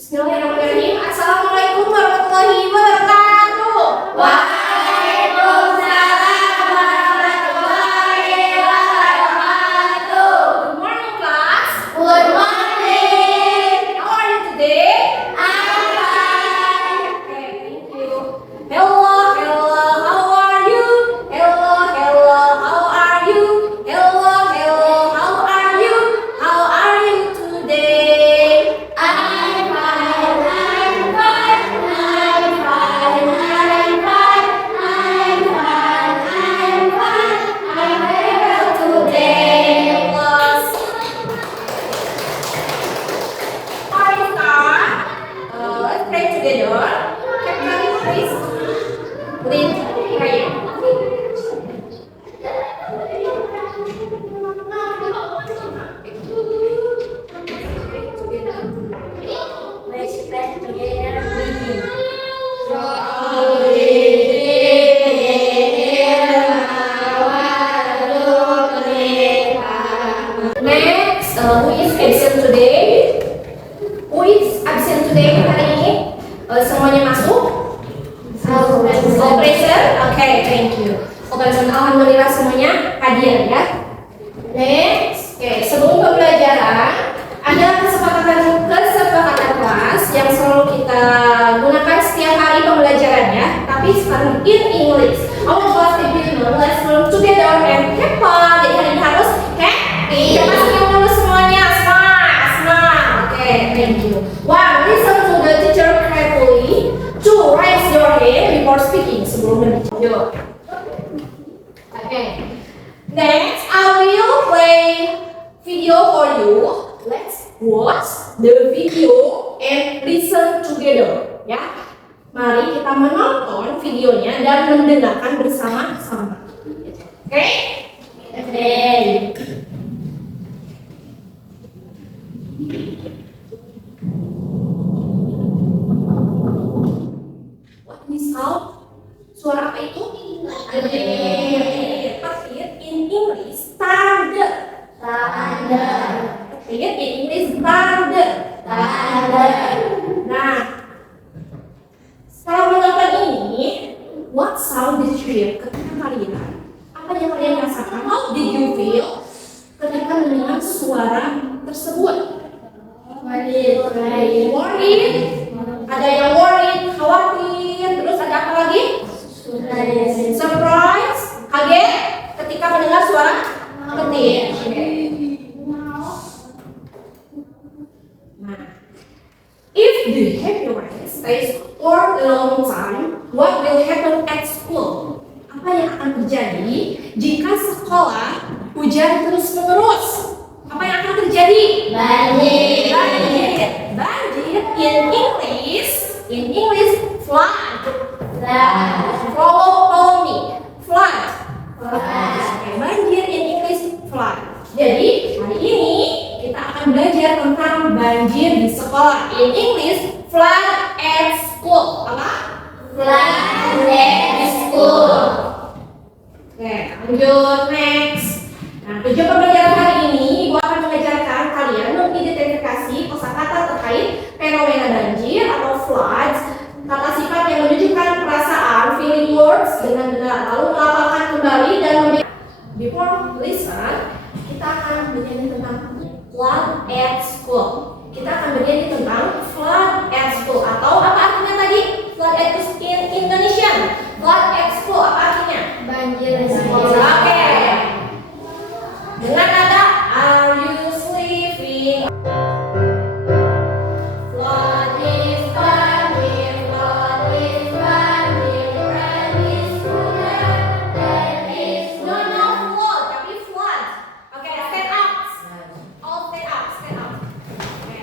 Bismillahirrahmanirrahim. Assalamualaikum warahmatullahi wabarakatuh. Waalaikumsalam warahmatullahi wabarakatuh. Good morning, class. Good morning. How are you today? I'm fine. Okay, thank you. Hello, hello. How are you? Hello, hello. How are you? Hello, hello. How are you? How are you today? I'm fine. I'm fine. I'm fine. I'm fine. I'm fine. I'm fine. I'm very well today. Class. Mari kita let's pray together. Captain, please. Lead prayer. Let's pray together. Next, who is absent today? Who is absent today hari ini? Semuanya masuk? Oh, present? Okay, thank you. Alhamdulillah semuanya hadir ya. Next, sebelum pembelajaran ada kesepakatan kelas yang selalu kita gunakan setiap hari pembelajarannya, tapi sekarang in English. Our class beginner, let's learn together and have fun. Jadi hari ini harus happy. Coba senyum dulu semuanya, smile, smile. Okay, thank you. One, listen to the teacher carefully. Two, raise your hand before speaking. Sebelum berbicara. Okay. Next, I will play video for you. Let's watch the video and listen together. Ya, mari kita menonton videonya dan mendengarkan bersama-sama. Oke? Okay. What is sound? Suara apa itu? Repeat in English. Standard. Repeat in English. Standard. Nah, setelah menonton ini, what sound did you hear ketika kalian? Apa yang kalian rasakan? How did you feel ketika mendengar suara tersebut? Worried. Ada yang worried, khawatir. Terus ada apa lagi? Surprise, kaget ketika mendengar suara petir. Nah, if the heavy rain stays for a long time, what will happen at school? Apa yang akan terjadi jika sekolah hujan terus-menerus? Apa yang akan terjadi? Banjir. In English, flood. Follow me. Flood. Banjir in English, flood. Jadi hari ini kita akan belajar tentang banjir di sekolah. In English, flood at school. Apa? Flood at school. Oke, lanjut next. Nah, tujuan pembelajaran hari ini, Ibu akan mengajarkan kalian mengidentifikasi kosakata terkait fenomena banjir atau floods, kata sifat yang menunjukkan perasaan, feeling words dengan benar, lalu melafalkan kembali dan before listen, kita akan belajar tentang flood at school. Kita akan belajar tentang flood at school atau apa artinya tadi? Flood at school in Indonesian. Flood at school apa artinya? Banjir di sekolah. Oke. Dengan nada are you sleeping? Flood is banjir, flood is banjir, rain is flood, there is no flood, tapi flood. Oke, stand up. All stand up, stand up. Oke.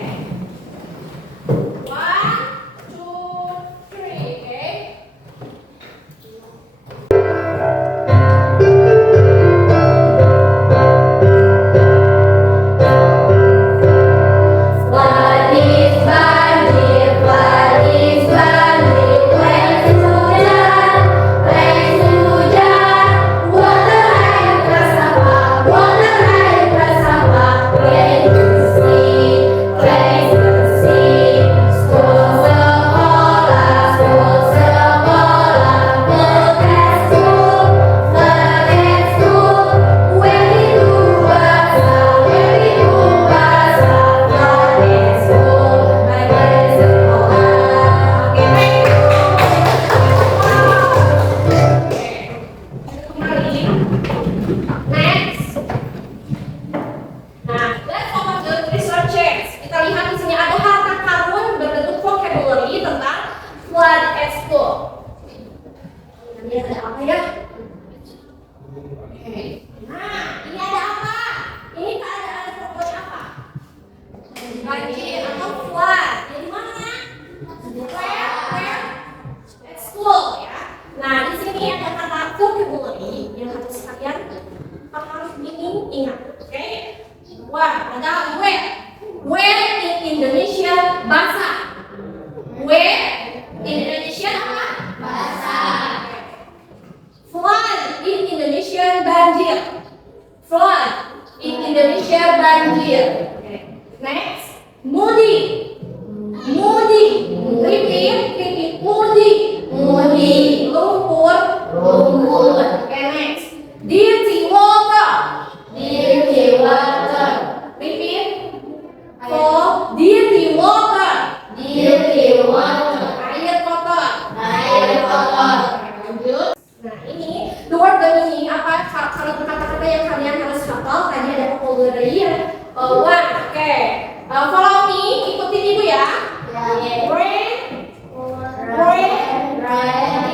Rain.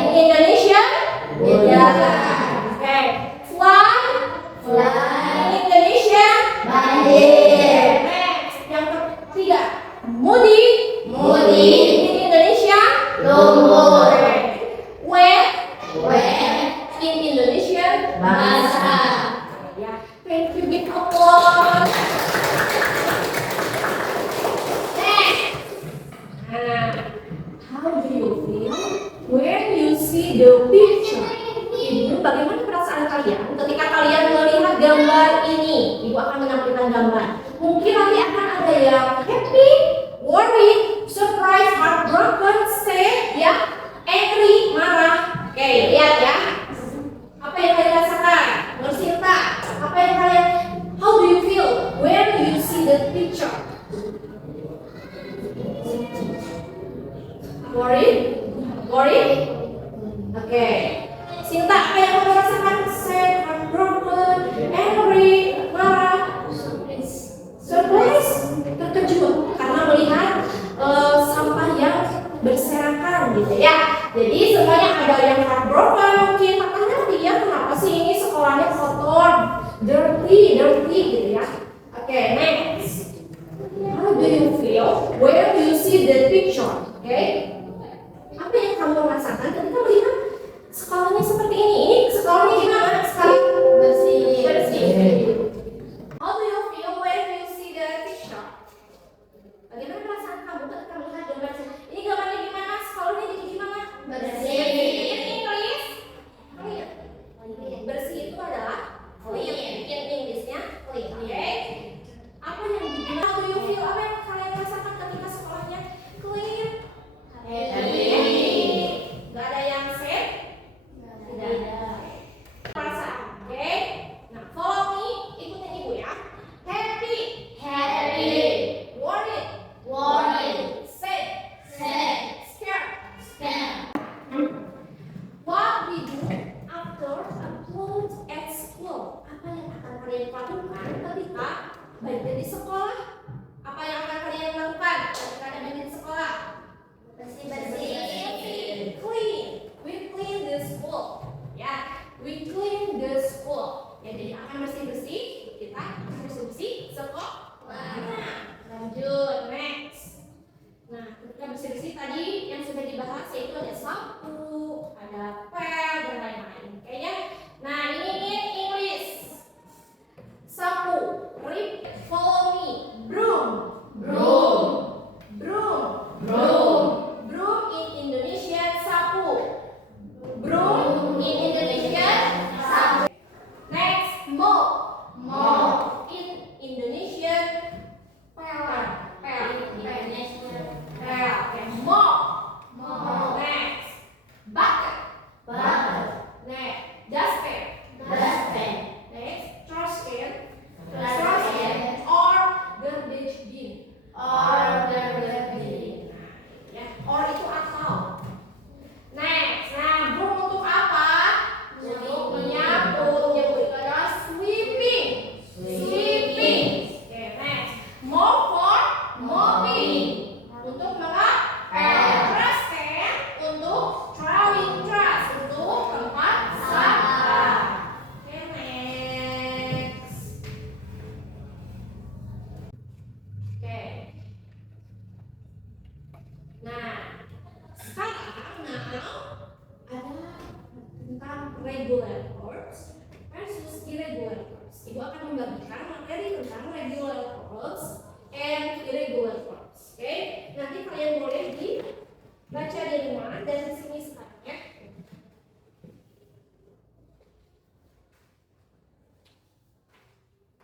In Indonesia. Okay. Fly. In Indonesia. Next, yang ketiga, Moody. In Indonesia. Okay. Wet. In Indonesia. Ya, thank you, big applause. Next. How do you feel when you see the picture? Ibu, bagaimana perasaan kalian ketika kalian melihat gambar ini? Ibu akan menampilkan gambar. Mungkin nanti akan ada yang happy, worried, surprised, heartbroken, sad, ya, angry, marah. Oke, lihat ya. Apa yang kalian rasakan? Bersinta. Apa yang kalian? How do you feel when you see the picture? Worried? Oke. Sinta, apa yang kamu rasakan? Sad, heartbroken, angry, marah, surprise, terkejut karena melihat sampah yang berserakan gitu ya. Jadi semuanya ada yang heartbroken mungkin, makanya dia kenapa sih ini sekolahnya kotor, dirty gitu ya. Oke, next. How do you feel when you see the picture? Oke. Apa yang kamu rasakan ketika melihat sekolahnya seperti ini? Ini sekolahnya gimana? Sekarang bersih. How do you feel when you see the picture? Bagaimana perasaan kamu ketika melihat gambar ini? Gambarnya gimana? Sekolahnya jadi gimana? Bersih. English? Clean. Bersih itu adalah clean. In Inggrisnya clean. Oke. Apa yang gimana? How do you feel? Apa yang kalian rasakan ketika sekolahnya clean? Gak ada yang sad? Tidak ada. Perasaan, oke? Nah, follow me, ikutin ibu ya. Happy. Worried. Sad. Scared. What we do after a close at school? Apa yang akan kalian lakukan ketika berada di sekolah? Apa yang akan kalian lakukan ketika ada di sekolah? Bersih. Clean. We clean the school. Ya, we clean the school. Ya, jadi akan bersih-bersih. Kita akan bersih-bersih sekolah. Nah, lanjut next. Nah, ketika bersih-bersih tadi yang sudah dibahas yaitu ada sapu, ada pel dan lain-lain. Oke ya. Nah, ini in English. Sapu. Follow me. Broom. Broom in Indonesia sapu. Broom in Indonesia sapu. Next, mop. In Indonesia pel. Okay, mop. Next, bucket. Next, dustpan. Next, trash can. Or garbage bin. Ya, or itu atau. Next, nah broom untuk apa? Untuk menyapu. Menyapu itu adalah sweeping. Oke, next, mop for mopping. Untuk mengap. Trash can untuk throwing trash. Untuk tempat sampah. Oke, next. Oke. Nah, sekarang ada tentang regular verbs versus irregular verbs. Ibu akan membagikan materi tentang regular verbs and irregular verbs. Oke, nanti kalian boleh dibaca di rumah dan di sini sekarang ya.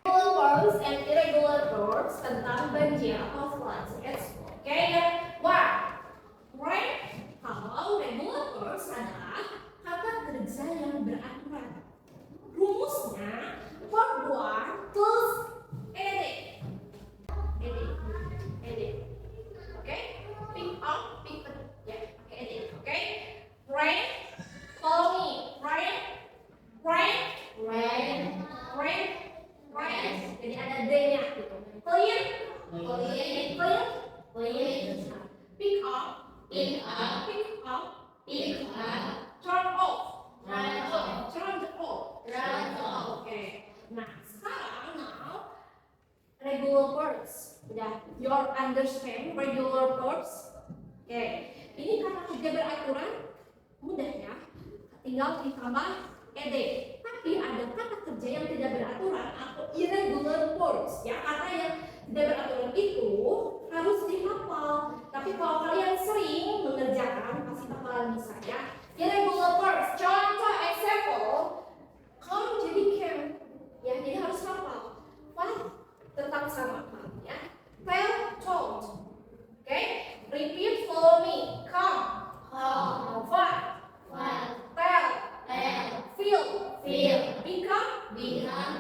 Regular verbs and irregular verbs tentang banjir atau floods at school. Oke, yang right? Kalau regular verbs adalah kata kerja yang beraturan. Rumusnya verb 1 plus ed. Oke? Pick up, pick up. Ya, pakai ed. Oke? Rain. Follow me. Rain. Jadi ada D-nya gitu. Clean. pick up, pick up, pick up, turn off, turn off, turn off, turn off. Oke. Nah, sekarang regular verbs. Udah, you understand regular verbs? Oke. Ini kata kerja beraturan mudah ya. Tinggal ditambah ed. Tapi ada kata kerja yang tidak beraturan atau irregular verbs ya. Kata yang tidak beraturan itu harus dihafal. Tapi kalau kalian sering mengerjakan pasti bakalan bisa ya. Irregular verbs. Contoh example, come jadi can. Ya, jadi harus hafal. What tetap sama ya. Tell, told. Oke, repeat follow me. Come, what, tell, feel, become.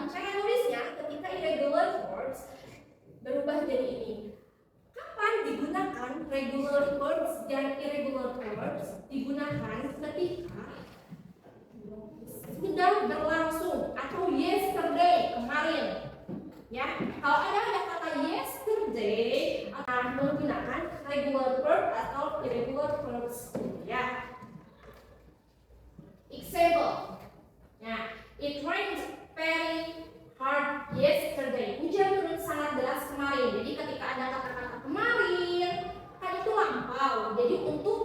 Cara nulisnya ketika irregular verbs berubah jadi ini. Kapan digunakan regular verbs dan irregular verbs? Digunakan ketika sudah berlangsung atau yesterday, kemarin. Ya, kalau ada kata yesterday akan menggunakan regular verb atau irregular verbs. Ya. Example. Nah, it rained very hard yesterday. Hujan turun sangat deras kemarin. Jadi ketika ada kata-kata kemarin, kan itu lampau. Jadi untuk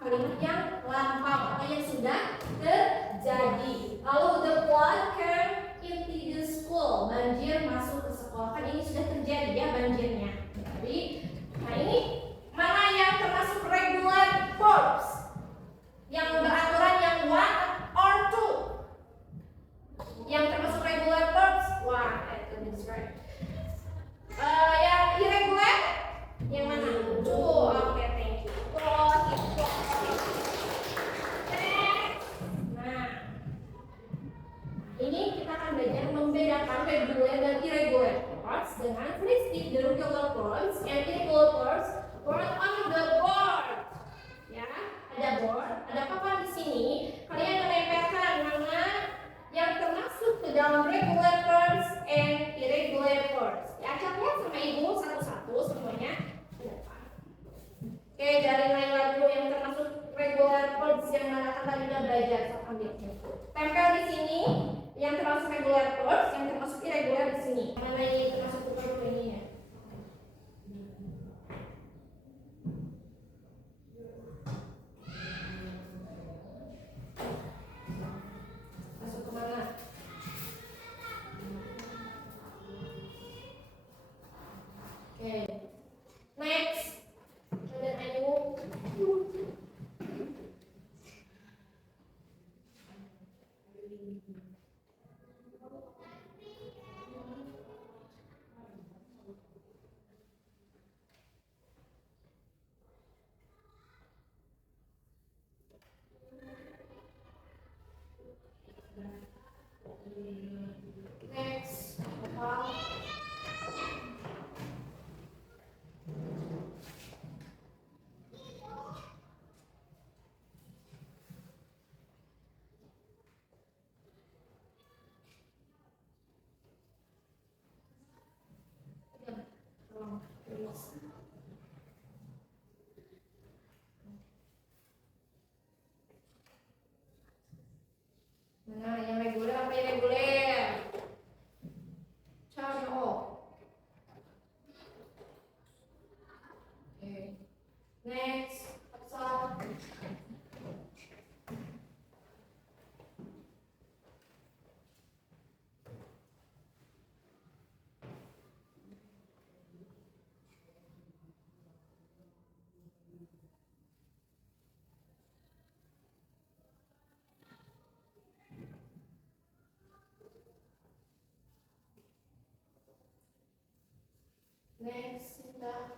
kalimat yang lampau atau yang sudah terjadi. Lalu the flood came into the school. Banjir masuk ke sekolah. Kan ini sudah terjadi ya banjirnya. Jadi, nah ini mana yang termasuk regular verbs? Yang beraturan yang one or two? Yang termasuk regular verbs? One. That's right. Yang irregular? Yang mana? Two. Oke, thank you. Nah, ini kita akan belajar membedakan regular dan irregular verbs dengan listed the regular verbs and irregular verbs word on the board. Ya, ada board, ada papan di sini. Kalian menempelkan mana yang termasuk ke dalam regular verbs and irregular verbs. Ya, catat sama ibu satu-satu semuanya di depan. Oke, dari Naila dulu yang termasuk regular verbs yang mana kan tadi udah belajar, saya ambil. Tempel di sini yang termasuk regular verbs, yang termasuk irregular di sini. Mana yang termasuk verb ini ya? Masuk kemana? Oke. Next. Dan Ayu. Next. Apa? Nah, yang reguler apa irregular? Turn off. Okay. Next, absorb. Next, kita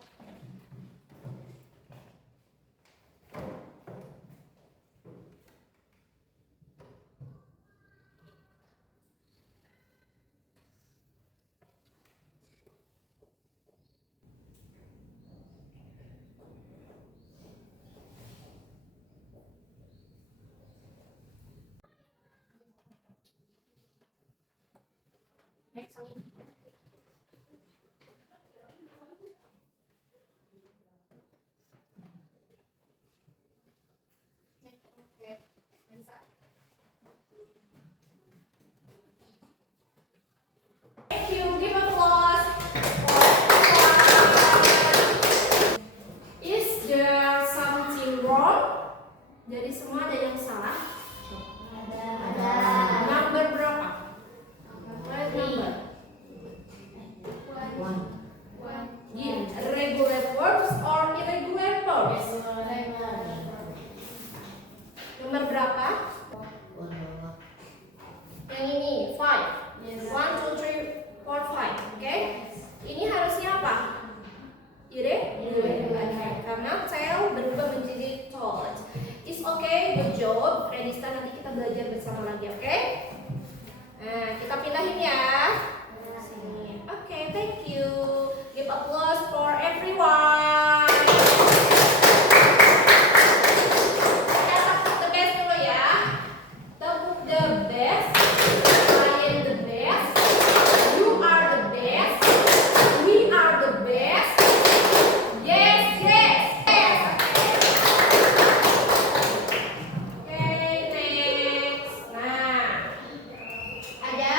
wrong. Jadi semua ada yang salah. Ada. Number berapa? What number? Yeah. Regular verbs or irregular verbs? Nomor berapa? Yang ini 5. 1, 2, 3, 4, 5. Oke? Ini harusnya apa? Irregular. Karena tell berubah menjadi told. It's okay, good job. Redista, nanti kita belajar bersama lagi, oke? Nah, kita pindahin ya. Sini. Oke, thank you. Give applause for everyone. Kita tepuk the best dulu ya. Tepuk the best. Kalian the best. You are the best. We are the best. Yes, yes, yes. Oke, next. Nah, ada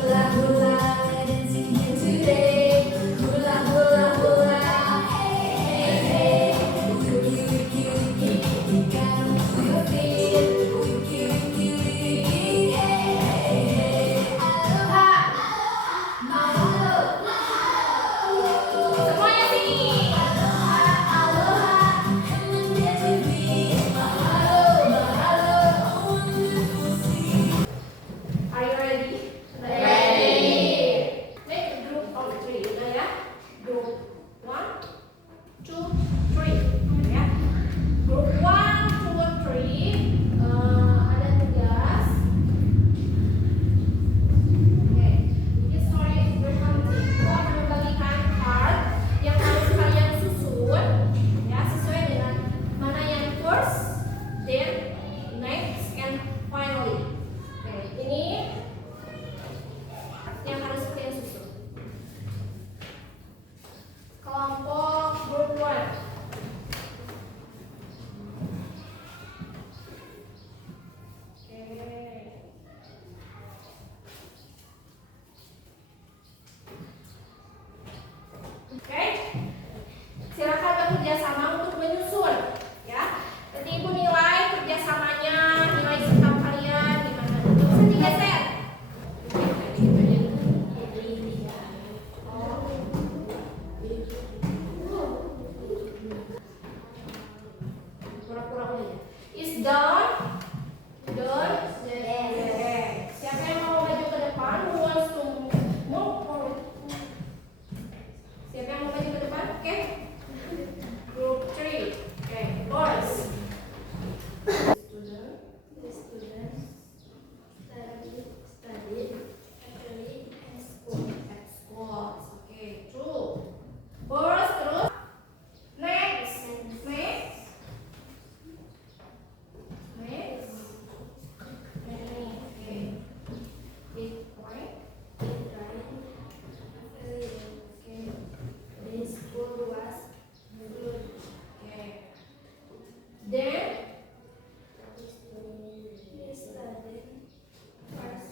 hula hula, we're dancing here today. Hula hula hula, hey hey hey. Wiki wiki wiki, gotta move your feet. Wiki wiki wiki, hey hey hey. Aloha, mahalo, semuanya sini. Aloha, aloha, and dance with me. Mahalo, mahalo, wonderful sea. Are you ready? Ready. Make a group of three, ya. Group 1, 2, 3, ya. Group 1, 2, 3. Ada tugas. Oke. This story berhenti. Aku akan membagikan card yang harus kalian susun, ya, sesuai dengan mana yang first, then, next, and finally. Oke, ini yang harus kalian susun. Kelompok group 1. Oke. Silakan bekerja sama untuk menyusun, ya. Nanti ibu nilai kerjasamanya, nilai sikap kalian gimana. Nggak usah digeser. Pura-pura udah. Is done? Done? Yes. Siapa yang mau maju ke depan? Who wants to move forward? Siapa yang mau maju ke depan? Oke. Group 3. Oke, boys. The students study actually in school. At schools. Oke, true. Boys terus. Next. Next. Next. Ini. Oke. Big point. Okay. The school was good. Oke. Then They studied first,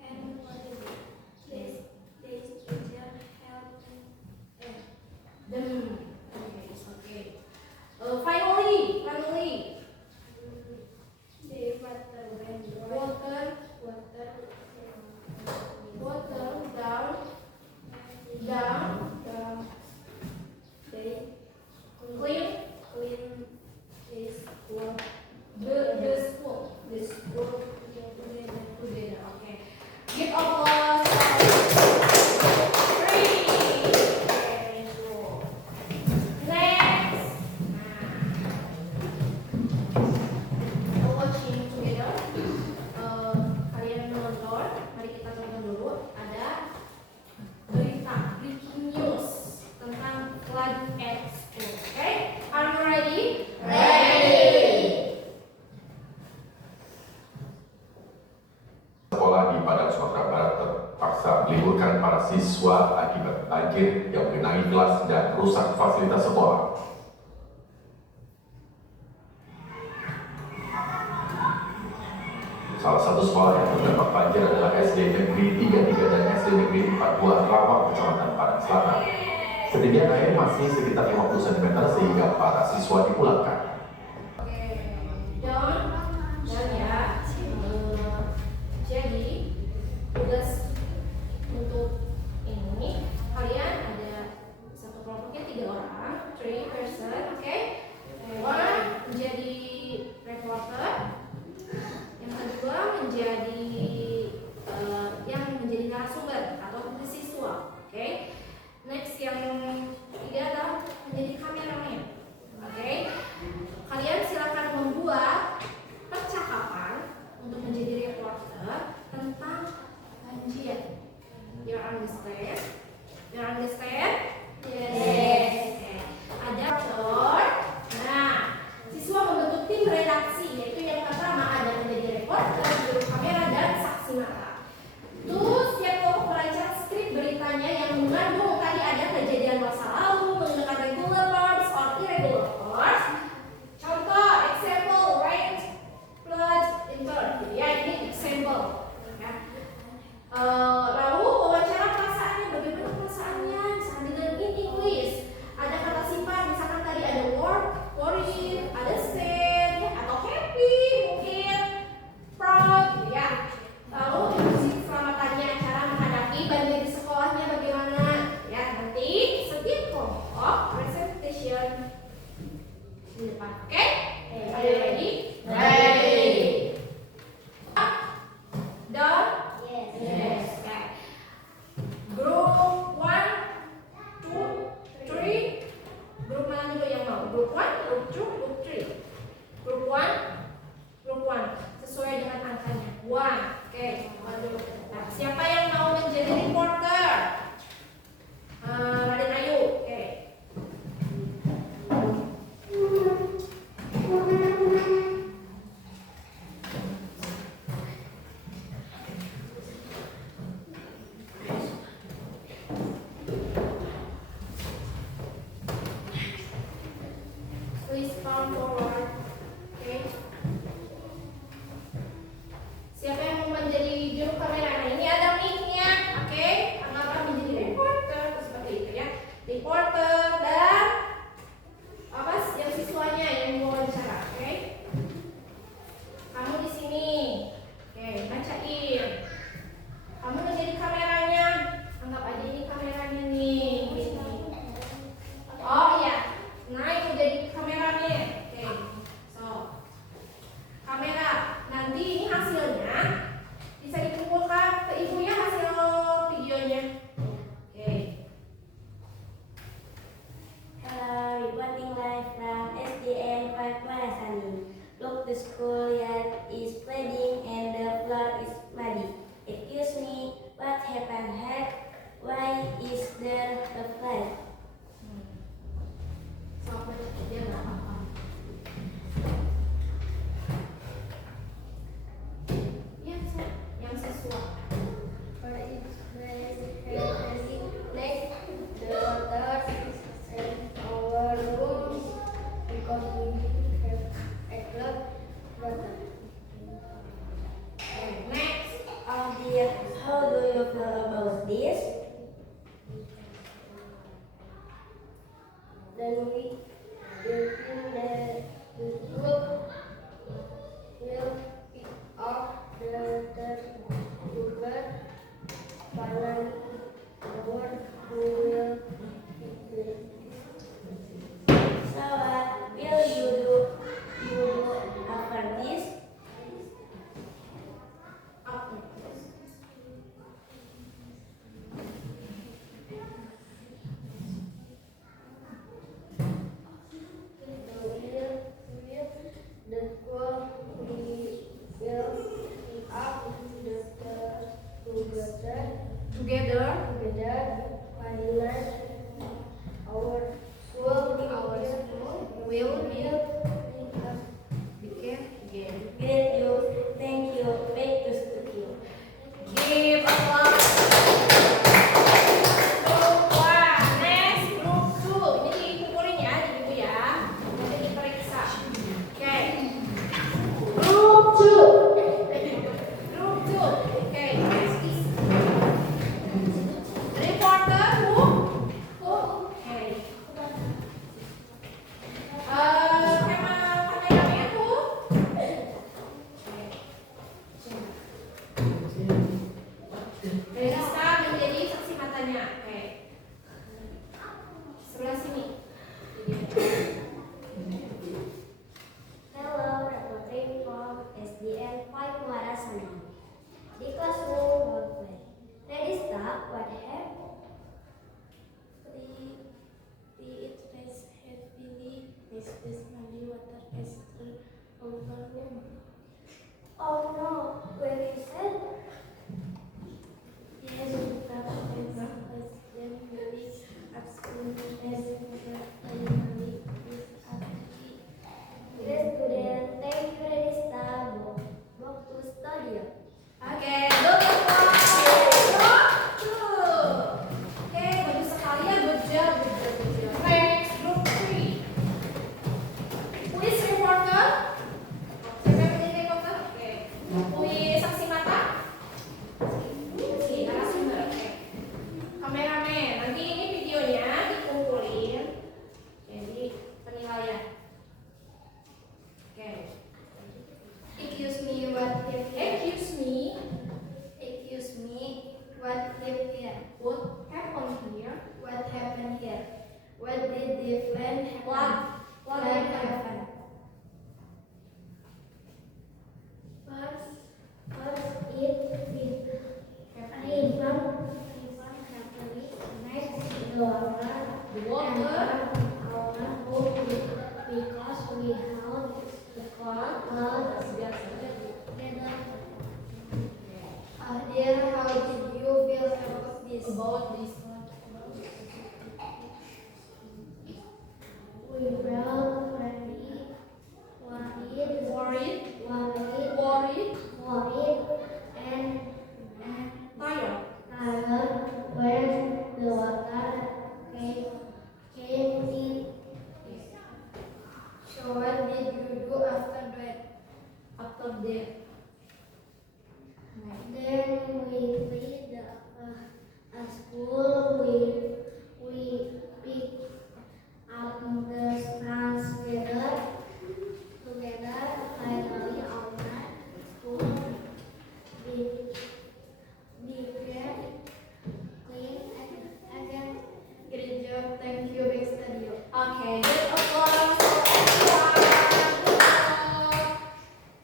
and holiday. They teacher helped them. them. Okay. Finally. They water when Water down. They Clean clean the school. the school. The school together. Together. Okay. Give applause. Three. Very good. Next. Nah. Watching together. Kalian menonton. Mari kita tonton dulu. Ada berita breaking news tentang flood at school. Okay? Are you ready? Sekolah di Padang Sumatera Barat terpaksa meliburkan para siswa akibat banjir yang mengenai kelas dan rusak fasilitas sekolah. Salah satu sekolah yang terdampak banjir adalah SD Negeri 33 dan SD Negeri 42 Rawang, Kecamatan Padang Selatan. Ketinggian air masih sekitar 50 cm sehingga para siswa dipulangkan. Oke, dan ya, jadi tugas untuk ini kalian ada satu kelompoknya 3 orang, 3 person, oke? One menjadi reporter, yang kedua menjadi yang menjadi narasumber atau siswa, oke? Next yang ketiga adalah menjadi kameramen, oke? Kalian silakan membuat percakapan untuk menjadi reporter tentang banjir. You understand? You understand? Yes. Okay. Ada reporter. Nah, siswa membentuk tim redaksi, yaitu yang pertama ada menjadi reporter, juru kamera, dan saksi mata. Terus setiap kelompok merancang skrip beritanya yang mengandung tadi ada kejadian masa lalu menggunakan regular verbs or irregular verbs. Contoh, example, rain, flood, invert. Ya, ini example. Ya. How do you feel about this? Then we think that the group will pick up the sugar finally the one who will pick it. So what will you do after this? The school will pick up the Together. finally our school Will be pick up. begin again. Thank you. Back to studio. Give applause. Group 1, next group 2. Ini dikumpulin ya di buku ya. Nanti diperiksa. Oke. Group 2. Group 2. Oke, next is reporter who? Oke. Kameramennya who? Rista menjadi saksi matanya. Oke. Sebelah sini. Hello, reporting from SDN 5 Muarasana. Di classroom workplay. Ready start, what happened? It rains heavily, especially water is over room. Oh no, where is it? Yes, that is then very absolutely as finally is actually. Yes, student, thank you, ready start. Walk to studio. Oke, good applause. Group 2. Oke, bagus sekali ya, good job. Next, group 3. Who is reporter? Siapa yang menjadi reporter? Oke. Who is saksi mata? Si narasumber. Oke. Kameramen. Nanti ini videonya dikumpulin. Jadi penilaian. Oke. Excuse me, what happened here? Excuse me. Excuse me, what happened here? What happened here? What happened here? What did the plan happen? What happened? First it did river happily next the water The water. our home because we held the car together. Dear, how did you feel about this? About this. We felt very Worried. and Tired. tired when the water came in. So what did you do after that? After that. Then we played a school. We picked up the plants together. Finally, our school became clean again. Great job. Thank you, Big Studio. Oke, good applause for everyone. Good job.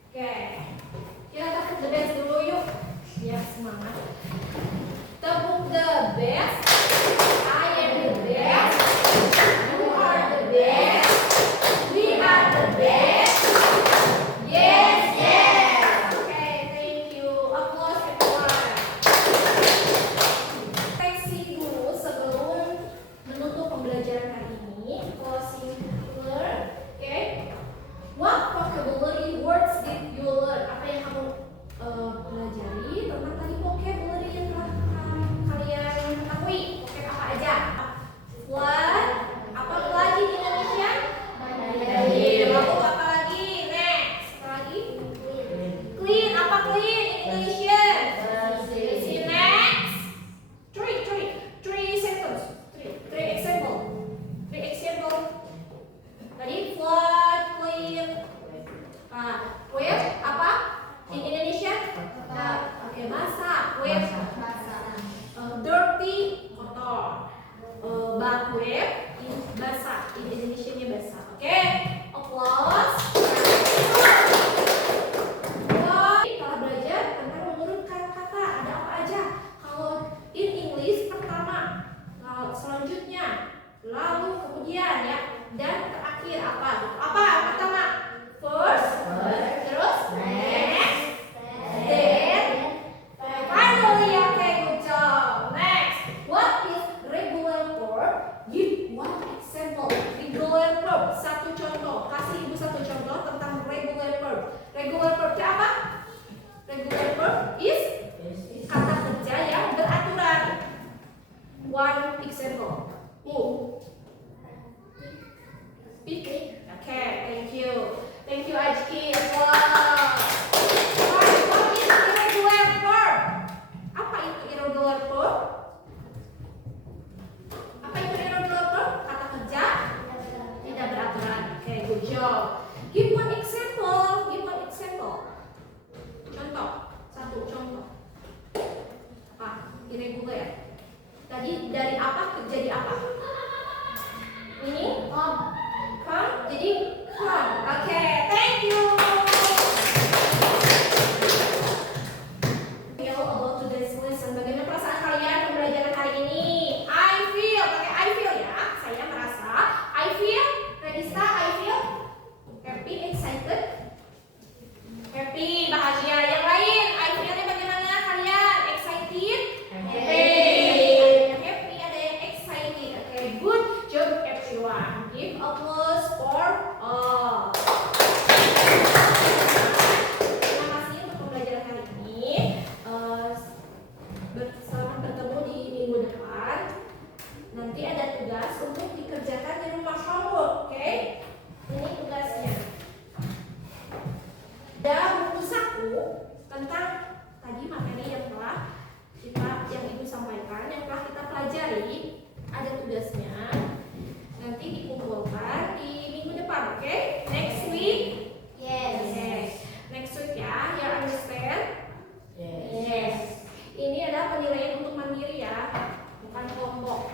Oke, kita tepuk the best dulu yuk. Biar semangat. Tepuk the best. I am the best. You are the best. We are the best. Yes, yes. Oke, thank you. Applause everyone. Refleksi dulu sebelum menutup pembelajaran hari ini. Closing word. Oke. What vocabulary words did you learn? Apa yang kamu pelajari tentang tadi vocab reguler. Tadi dari apa jadi apa? Ini come jadi come. Oke, thank you. Feel about today's lesson. Bagaimana perasaan kalian pembelajaran hari ini? I feel, pakai I feel ya. Saya merasa. I feel. Radista, I feel. Happy, excited. Happy, bahagia. Yang lain, I feel-nya bagaimana kalian? Excited? Happy. Happy, ada yang excited. Oke, good job everyone. Give applause for all. Terima kasih untuk pembelajaran hari ini. Selamat bertemu di minggu depan. Nanti ada tugas untuk dikerjakan di rumah homework, oke? Ini tugasnya. Ada buku saku tentang tadi materi yang Ibu sampaikan, yang telah kita pelajari. Ada tugasnya. Nanti dikumpulkan di minggu depan, oke? Next week. Yes. Next week ya. You understand? Yes. Ini adalah penilaian untuk mandiri ya, bukan kelompok.